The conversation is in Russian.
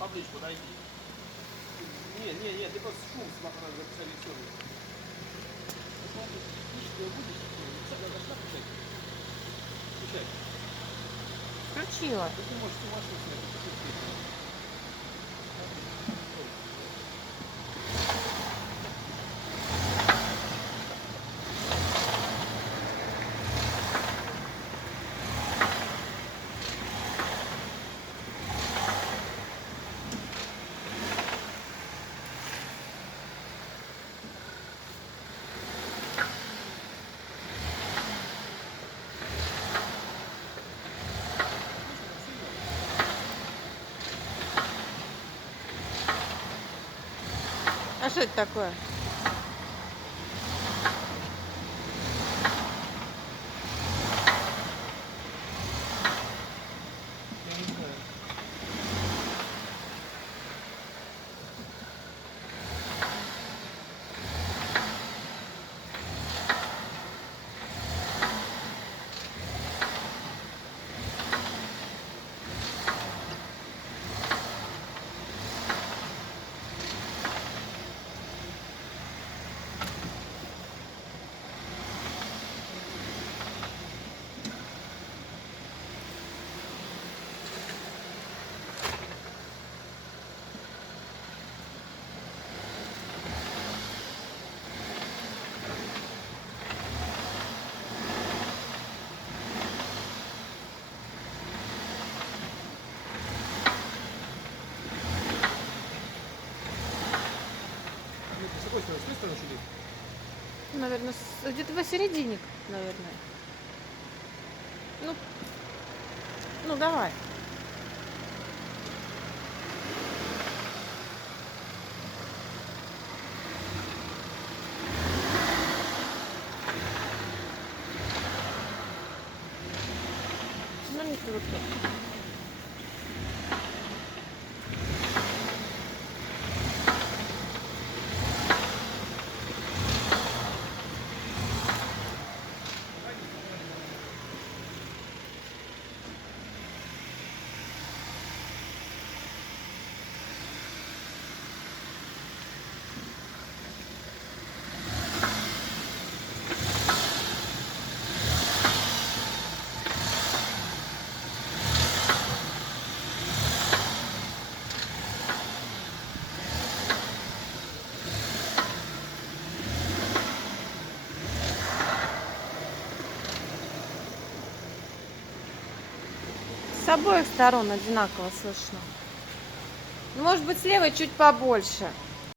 Поближе подойди. Не, ты просто шум записали все. Ты будешь? Должна включать? Включать. Включила. Да ты можешь всю машину снять. А что это такое? Я не знаю. С какой стороны? С той стороны чудит? Наверное, где-то посередине, наверное. Ну, ну давай. Ну, не привыкну. С обоих сторон одинаково слышно. Может быть, с левой чуть побольше.